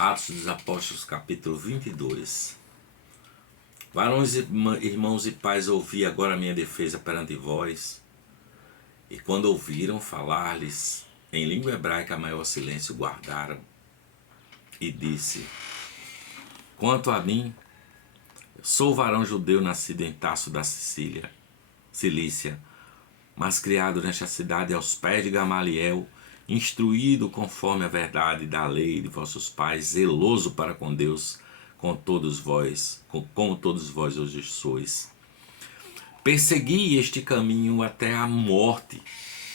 Atos dos Apóstolos, capítulo 22. Varões, irmãos e pais, ouvi agora a minha defesa perante vós. E quando ouviram falar-lhes em língua hebraica, maior silêncio guardaram. E disse: quanto a mim, sou varão judeu nascido em Tarso da Cilícia, mas criado nesta cidade aos pés de Gamaliel, instruído conforme a verdade da lei de vossos pais, zeloso para com Deus, como todos vós hoje sois. Persegui este caminho até a morte,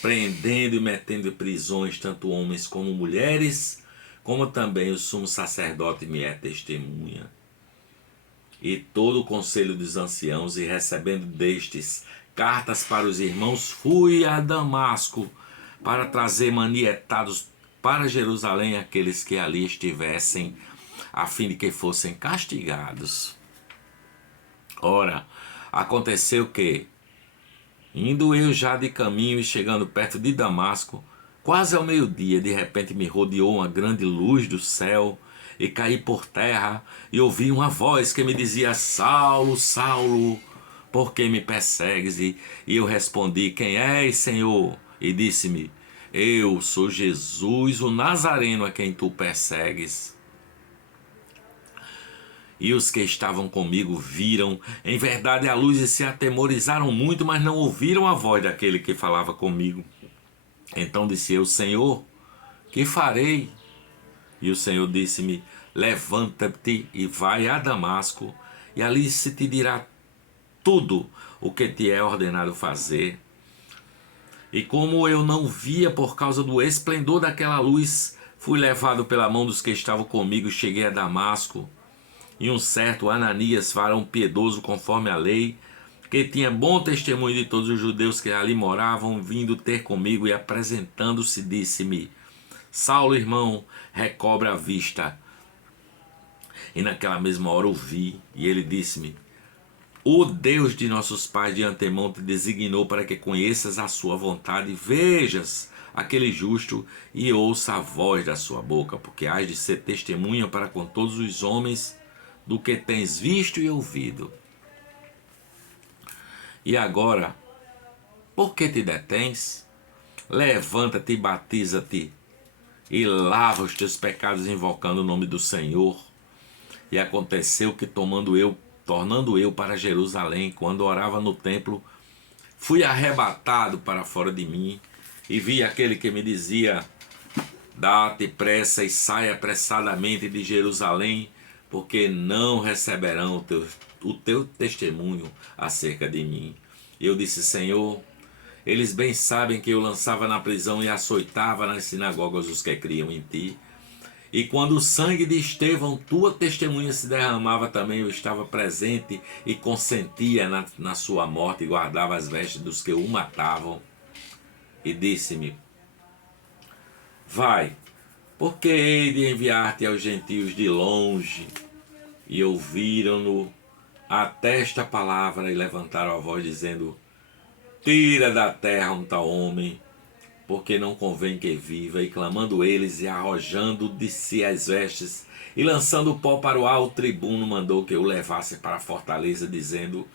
prendendo e metendo em prisões tanto homens como mulheres, como também o sumo sacerdote me é testemunha. E todo o conselho dos anciãos, e recebendo destes cartas para os irmãos, fui a Damasco para trazer manietados para Jerusalém aqueles que ali estivessem, a fim de que fossem castigados. Ora, aconteceu que, indo eu já de caminho e chegando perto de Damasco, quase ao meio-dia, de repente me rodeou uma grande luz do céu, e caí por terra, e ouvi uma voz que me dizia: Saulo, Saulo, por que me persegues? E eu respondi: quem és, Senhor? E disse-me: eu sou Jesus, o Nazareno, a quem tu persegues. E os que estavam comigo viram, em verdade, a luz e se atemorizaram muito, mas não ouviram a voz daquele que falava comigo. Então disse eu: Senhor, que farei? E o Senhor disse-me: levanta-te e vai a Damasco, e ali se te dirá tudo o que te é ordenado fazer. E como eu não via por causa do esplendor daquela luz, fui levado pela mão dos que estavam comigo e cheguei a Damasco. E um certo Ananias, varão piedoso conforme a lei, que tinha bom testemunho de todos os judeus que ali moravam, vindo ter comigo e apresentando-se, disse-me: Saulo, irmão, recobre a vista. E naquela mesma hora ouvi, e ele disse-me: o Deus de nossos pais de antemão te designou para que conheças a sua vontade, vejas aquele justo e ouça a voz da sua boca, porque hás de ser testemunha para com todos os homens do que tens visto e ouvido. E agora, por que te detens? Levanta-te e batiza-te, e lava os teus pecados invocando o nome do Senhor. E aconteceu que tornando eu para Jerusalém, quando orava no templo, fui arrebatado para fora de mim, e vi aquele que me dizia: dá-te pressa e sai apressadamente de Jerusalém, porque não receberão o teu testemunho acerca de mim. E eu disse: Senhor, eles bem sabem que eu lançava na prisão e açoitava nas sinagogas os que criam em ti. E quando o sangue de Estevão, tua testemunha, se derramava também, eu estava presente e consentia na sua morte e guardava as vestes dos que o matavam. E disse-me: vai, porque hei de enviar-te aos gentios de longe. E ouviram-no até esta palavra e levantaram a voz dizendo: tira da terra um tal homem, porque não convém que viva. E clamando eles e arrojando de si as vestes e lançando o pó para o alto, o tribuno mandou que o levasse para a fortaleza, dizendo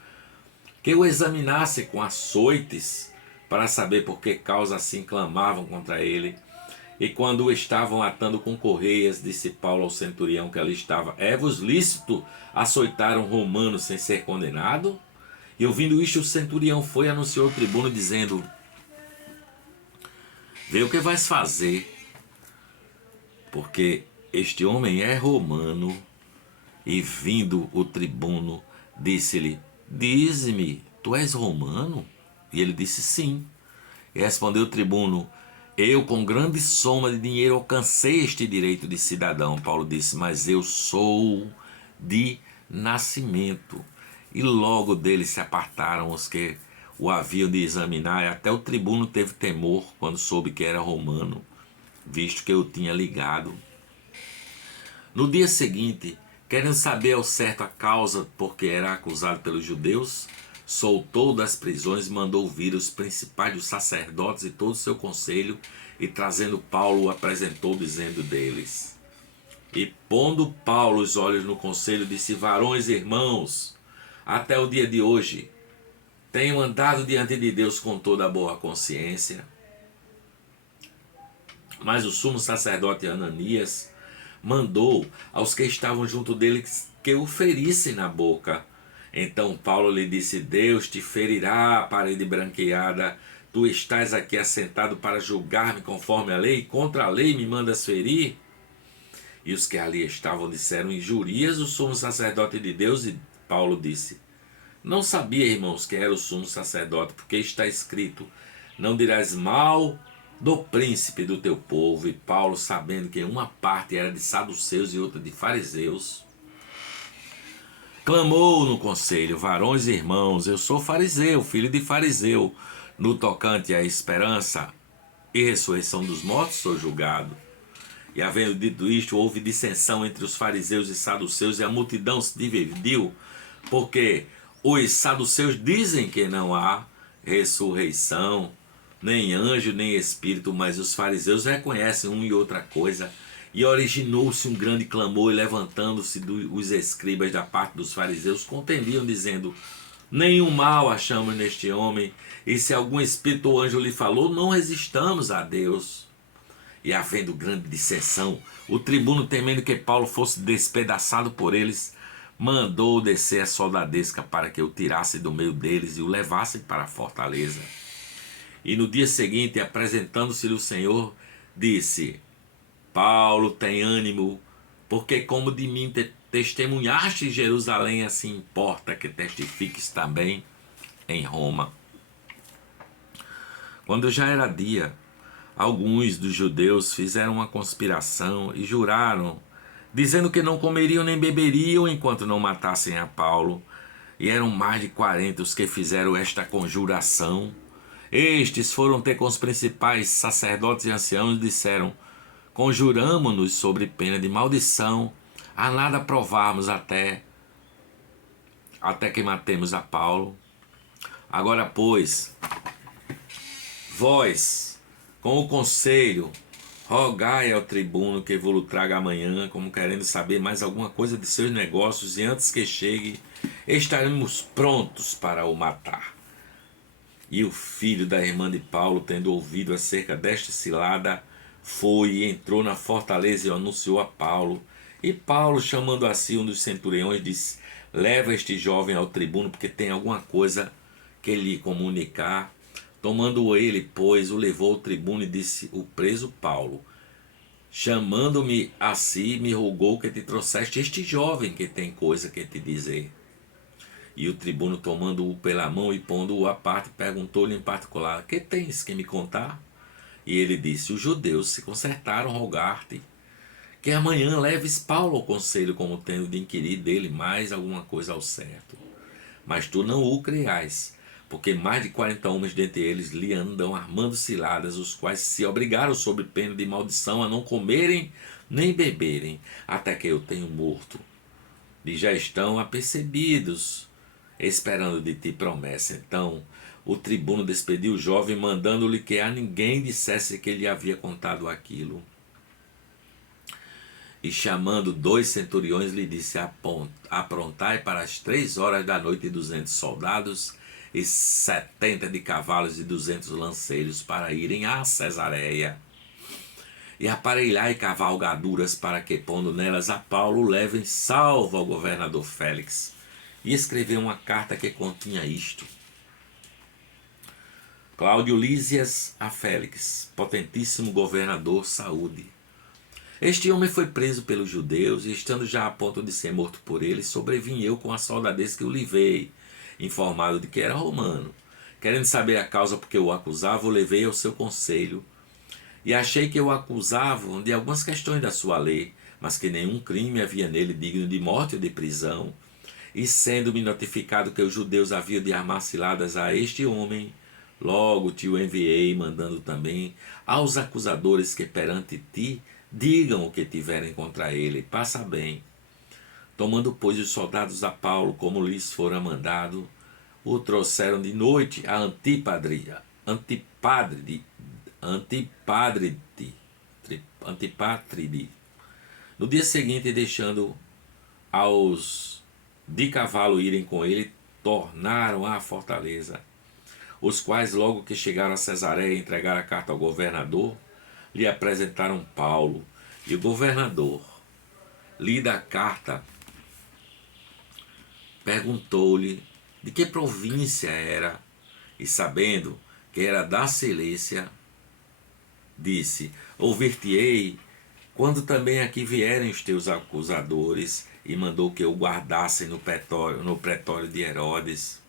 que o examinasse com açoites, para saber por que causa assim clamavam contra ele. E quando o estavam atando com correias, disse Paulo ao centurião que ali estava: é-vos lícito açoitar um romano sem ser condenado? E ouvindo isto, o centurião foi e anunciou ao tribuno, dizendo: vê o que vais fazer, porque este homem é romano. E vindo o tribuno, disse-lhe: dize-me, tu és romano? E ele disse: sim. E respondeu o tribuno: eu com grande soma de dinheiro alcancei este direito de cidadão. Paulo disse: mas eu sou de nascimento. E logo dele se apartaram os que o haviam de examinar, e até o tribuno teve temor quando soube que era romano, visto que eu tinha ligado. No dia seguinte, querendo saber ao certo a causa por que era acusado pelos judeus, soltou das prisões e mandou vir os principais dos sacerdotes e todo o seu conselho, e trazendo Paulo o apresentou, dizendo deles: E pondo Paulo os olhos no conselho, disse: varões e irmãos, até o dia de hoje tenho andado diante de Deus com toda a boa consciência. Mas o sumo sacerdote Ananias mandou aos que estavam junto dele que o ferissem na boca. Então Paulo lhe disse: Deus te ferirá, parede branqueada. Tu estás aqui assentado para julgar-me conforme a lei, contra a lei me mandas ferir? E os que ali estavam disseram: injurias o sumo sacerdote de Deus? E Paulo disse: não sabia, irmãos, que era o sumo sacerdote, porque está escrito: não dirás mal do príncipe do teu povo. E Paulo, sabendo que uma parte era de saduceus e outra de fariseus, clamou no conselho: varões e irmãos, eu sou fariseu, filho de fariseu. No tocante à esperança e ressurreição dos mortos sou julgado. E havendo dito isto, houve dissensão entre os fariseus e saduceus, e a multidão se dividiu, porque os saduceus dizem que não há ressurreição, nem anjo, nem espírito, mas os fariseus reconhecem uma e outra coisa. E originou-se um grande clamor, e levantando-se os escribas da parte dos fariseus, contendiam, dizendo: nenhum mal achamos neste homem, e se algum espírito ou anjo lhe falou, não resistamos a Deus. E havendo grande dissensão, o tribuno, temendo que Paulo fosse despedaçado por eles, mandou descer a soldadesca para que o tirasse do meio deles e o levassem para a fortaleza. E no dia seguinte, apresentando-se-lhe o Senhor, disse: Paulo, tem ânimo, porque como de mim testemunhaste em Jerusalém, assim importa que testifiques também em Roma. Quando já era dia, alguns dos judeus fizeram uma conspiração e juraram, dizendo que não comeriam nem beberiam enquanto não matassem a Paulo. E eram mais de 40 os que fizeram esta conjuração. Estes foram ter com os principais sacerdotes e anciãos e disseram: conjuramo-nos sobre pena de maldição, a nada provarmos até que matemos a Paulo. Agora, pois, vós, com o conselho, rogai ao tribuno que vos traga amanhã, como querendo saber mais alguma coisa de seus negócios, e antes que chegue, estaremos prontos para o matar. E o filho da irmã de Paulo, tendo ouvido acerca desta cilada, foi e entrou na fortaleza e anunciou a Paulo. E Paulo, chamando a si um dos centuriões, disse: leva este jovem ao tribuno, porque tem alguma coisa que lhe comunicar. Tomando ele, pois, o levou ao tribuno e disse: o preso Paulo, chamando-me a si, me rogou que te trouxeste este jovem que tem coisa que te dizer. E o tribuno, tomando-o pela mão e pondo-o à parte, perguntou-lhe em particular: que tens que me contar? E ele disse: os judeus se concertaram rogar-te que amanhã leves Paulo ao conselho, como tendo de inquirir dele mais alguma coisa ao certo. Mas tu não o creais, porque mais de 40 homens dentre eles lhe andam armando ciladas, os quais se obrigaram sob pena de maldição a não comerem nem beberem, até que eu tenha morto. E já estão apercebidos, esperando de ti promessa. Então o tribuno despediu o jovem, mandando-lhe que a ninguém dissesse que lhe havia contado aquilo. E chamando 2 centuriões, lhe disse: aprontai para as 3 horas da noite 200 soldados e 70 de cavalos e 200 lanceiros para irem a Cesareia. E aparelhai cavalgaduras para que, pondo nelas a Paulo, levem salvo ao governador Félix. E escreveu uma carta que continha isto: Cláudio Lísias a Félix, potentíssimo governador, saúde. Este homem foi preso pelos judeus, e estando já a ponto de ser morto por eles, sobrevim eu com a soldadez que o livrei, informado de que era romano. Querendo saber a causa porque o acusava, o levei ao seu conselho, e achei que o acusavam de algumas questões da sua lei, mas que nenhum crime havia nele digno de morte ou de prisão. E sendo-me notificado que os judeus haviam de armar ciladas a este homem, logo te o enviei, mandando também aos acusadores que perante ti digam o que tiverem contra ele. Passa bem. Tomando, pois, os soldados a Paulo, como lhes fora mandado, o trouxeram de noite a Antipátride, No dia seguinte, deixando aos de cavalo irem com ele, tornaram à fortaleza, os quais, logo que chegaram a Cesareia, entregaram a carta ao governador, lhe apresentaram Paulo. E o governador, lida a carta, perguntou-lhe de que província era, e sabendo que era da Cilícia, disse: ouvir-te-ei quando também aqui vierem os teus acusadores, e mandou que o guardassem no pretório de Herodes.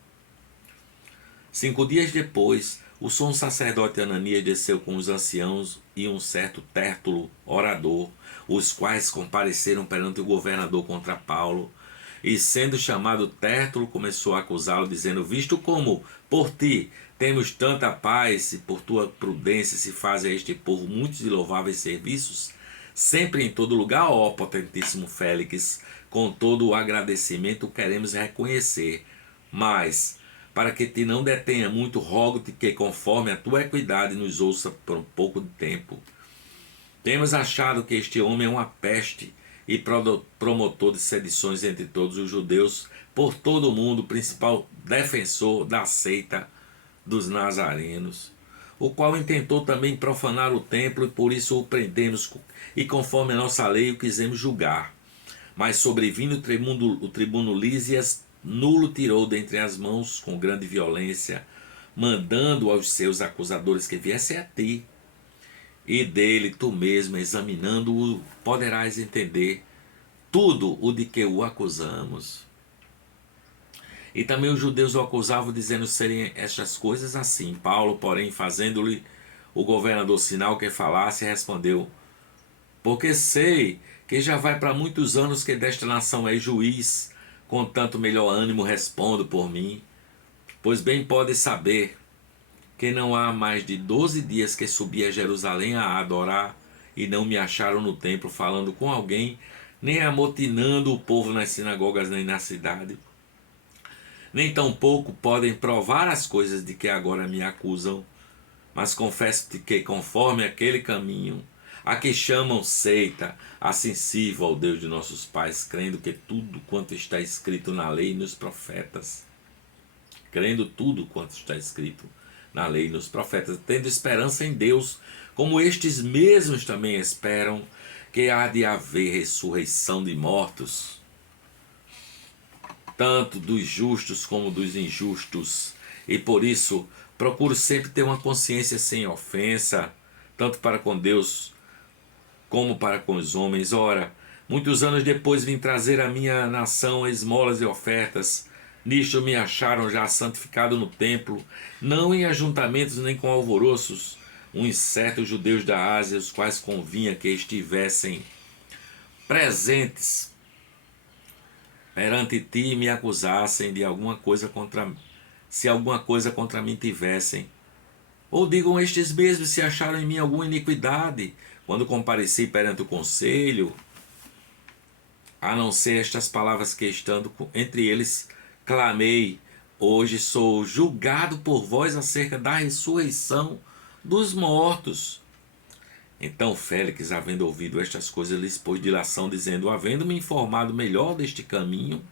5 dias depois, o sumo sacerdote Ananias desceu com os anciãos e um certo Tértulo, orador, os quais compareceram perante o governador contra Paulo. E sendo chamado Tértulo, começou a acusá-lo, dizendo: visto como por ti temos tanta paz e por tua prudência se fazem a este povo muitos e louváveis serviços, sempre em todo lugar, ó potentíssimo Félix, com todo o agradecimento queremos reconhecer. Mas, para que te não detenha muito, rogo-te que, conforme a tua equidade, nos ouça por um pouco de tempo. Temos achado que este homem é uma peste e promotor de sedições entre todos os judeus, por todo o mundo, principal defensor da seita dos nazarenos, o qual intentou também profanar o templo, e por isso o prendemos, e conforme a nossa lei o quisemos julgar. Mas sobrevindo o tribuno Lísias, nulo tirou dentre as mãos com grande violência, mandando aos seus acusadores que viessem a ti, e dele tu mesmo, examinando-o, poderás entender tudo o de que o acusamos. E também os judeus o acusavam, dizendo serem estas coisas assim. Paulo, porém, fazendo-lhe o governador sinal que falasse, respondeu: porque sei que já vai para muitos anos que desta nação és juiz, com tanto melhor ânimo respondo por mim. Pois bem podes saber que não há mais de 12 dias que subi a Jerusalém a adorar, e não me acharam no templo falando com alguém, nem amotinando o povo nas sinagogas nem na cidade. Nem tampouco podem provar as coisas de que agora me acusam, mas confesso-te que, conforme aquele caminho a que chamam seita, assim sirvo ao Deus de nossos pais, crendo que tudo quanto está escrito na lei e nos profetas, crendo tudo quanto está escrito na lei e nos profetas, tendo esperança em Deus, como estes mesmos também esperam que há de haver ressurreição de mortos, tanto dos justos como dos injustos. E por isso procuro sempre ter uma consciência sem ofensa, tanto para com Deus como para com os homens. Ora, muitos anos depois vim trazer à minha nação esmolas e ofertas. Nisto me acharam já santificado no templo, não em ajuntamentos nem com alvoroços, uns certos judeus da Ásia, os quais convinha que estivessem presentes perante ti e me acusassem de alguma coisa se alguma coisa contra mim tivessem. Ou digam estes mesmos se acharam em mim alguma iniquidade, quando compareci perante o conselho, a não ser estas palavras que, estando entre eles, clamei: hoje sou julgado por vós acerca da ressurreição dos mortos. Então Félix, havendo ouvido estas coisas, lhes pôs dilação, dizendo: havendo-me informado melhor deste caminho,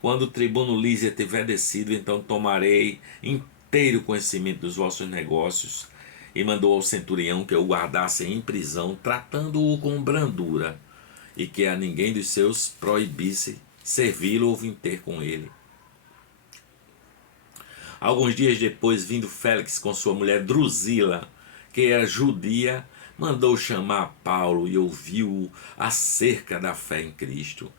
quando o tribuno Lísia tiver descido, então tomarei inteiro conhecimento dos vossos negócios. E mandou ao centurião que o guardasse em prisão, tratando-o com brandura, e que a ninguém dos seus proibisse servi-lo ou vir ter com ele. Alguns dias depois, vindo Félix com sua mulher Drusila, que era judia, mandou chamar Paulo e ouviu-o acerca da fé em Cristo.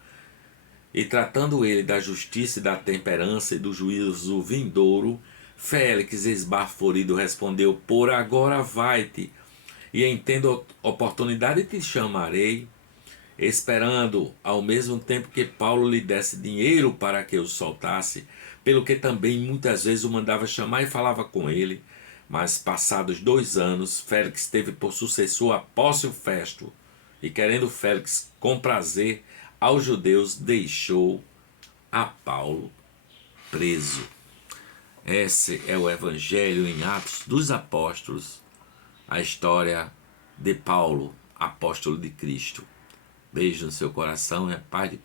E tratando ele da justiça e da temperança e do juízo vindouro, Félix, esbaforido, respondeu: por agora vai-te, e em tendo oportunidade te chamarei, esperando ao mesmo tempo que Paulo lhe desse dinheiro para que o soltasse, pelo que também muitas vezes o mandava chamar e falava com ele. Mas passados 2 anos, Félix teve por sucessor Apócio Festo, e querendo Félix comprazer aos judeus, deixou a Paulo preso. Esse é o Evangelho em Atos dos Apóstolos, a história de Paulo, apóstolo de Cristo. Beijo no seu coração e a paz de